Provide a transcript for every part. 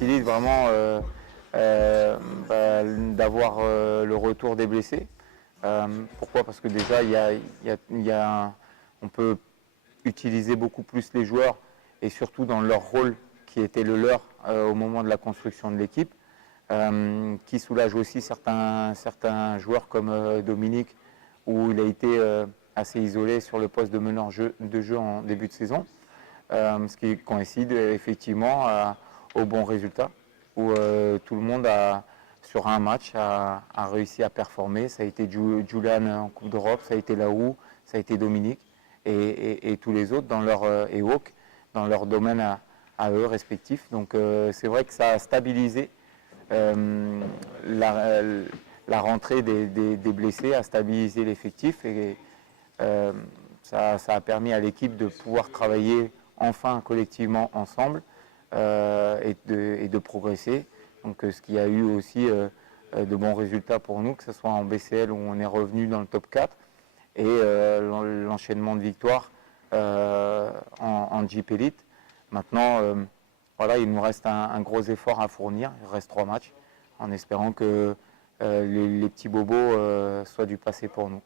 facilite vraiment d'avoir le retour des blessés. Pourquoi? Parce que déjà, on peut utiliser beaucoup plus les joueurs et surtout dans leur rôle qui était le leur au moment de la construction de l'équipe, qui soulage aussi certains joueurs comme Dominique, où il a été assez isolé sur le poste de meneur de jeu en début de saison, ce qui coïncide effectivement au bon résultat, où tout le monde sur un match a réussi à performer. Ça a été Julian en Coupe d'Europe, ça a été Laou, ça a été Dominique et tous les autres et Hawk dans leur domaine à eux respectifs. Donc c'est vrai que ça a stabilisé la rentrée des blessés, a stabilisé l'effectif et ça a permis à l'équipe de pouvoir travailler enfin collectivement ensemble et de progresser. Donc ce qui a eu aussi de bons résultats pour nous, que ce soit en BCL où on est revenu dans le top 4 et l'enchaînement de victoires en Jeep Elite. Maintenant, voilà, il nous reste un gros effort à fournir. Il reste 3 matchs en espérant que les petits bobos soient du passé pour nous.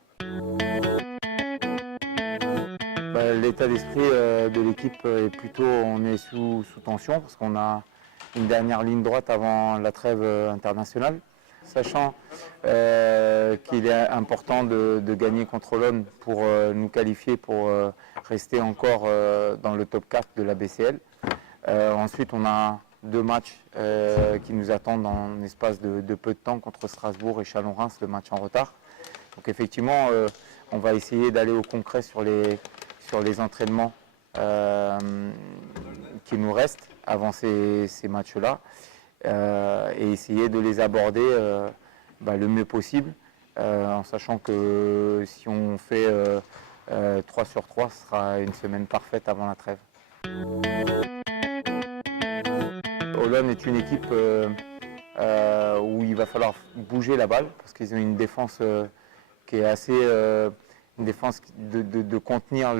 L'état d'esprit de l'équipe est plutôt, on est sous tension parce qu'on a une dernière ligne droite avant la trêve internationale. Sachant qu'il est important de gagner contre l'ON pour nous qualifier pour rester encore dans le top 4 de la BCL. Ensuite, on a 2 matchs qui nous attendent en espace de peu de temps contre Strasbourg et Chalon-Reims, le match en retard. Donc effectivement, on va essayer d'aller au concret sur les entraînements qui nous restent avant ces matchs-là et essayer de les aborder le mieux possible en sachant que si on fait 3 sur 3, ce sera une semaine parfaite avant la trêve. Olon est une équipe où il va falloir bouger la balle parce qu'ils ont une défense qui est assez une défense de contenir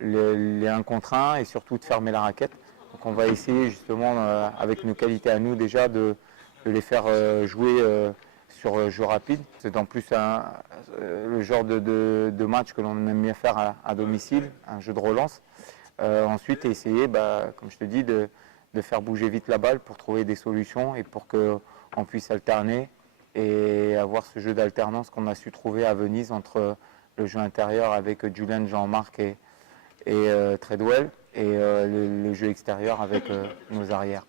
les 1 contre 1 et surtout de fermer la raquette. Donc on va essayer justement avec nos qualités à nous déjà de les faire jouer sur jeu rapide. C'est en plus le genre de match que l'on aime bien faire à domicile, un jeu de relance. Ensuite essayer, comme je te dis, de faire bouger vite la balle pour trouver des solutions et pour qu'on puisse alterner et avoir ce jeu d'alternance qu'on a su trouver à Venise entre le jeu intérieur avec Julian, Jean-Marc et Treadwell et le jeu extérieur avec nos arrières.